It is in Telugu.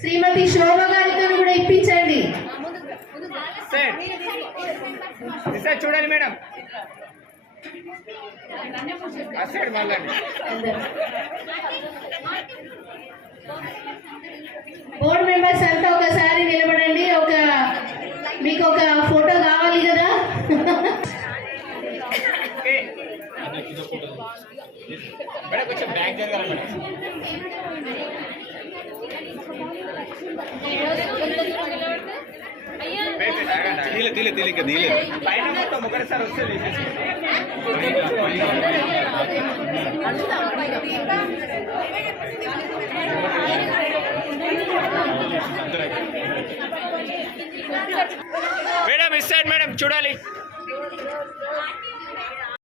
శ్రీమతి శోభ గారితో కూడా ఇప్పించండి. చూడండి మేడం, మళ్ళీ బోర్డు మెంబర్స్ అంతా ఒకసారి నిలబడండి. మీకు ఒక ఫోటో కావాలి కదా. కొంచెం బ్యాక్ జరగాలి పైన మొత్తం ఒకసారి వస్తే మేడం ఇస్ సైడ్ మేడం చూడాలి.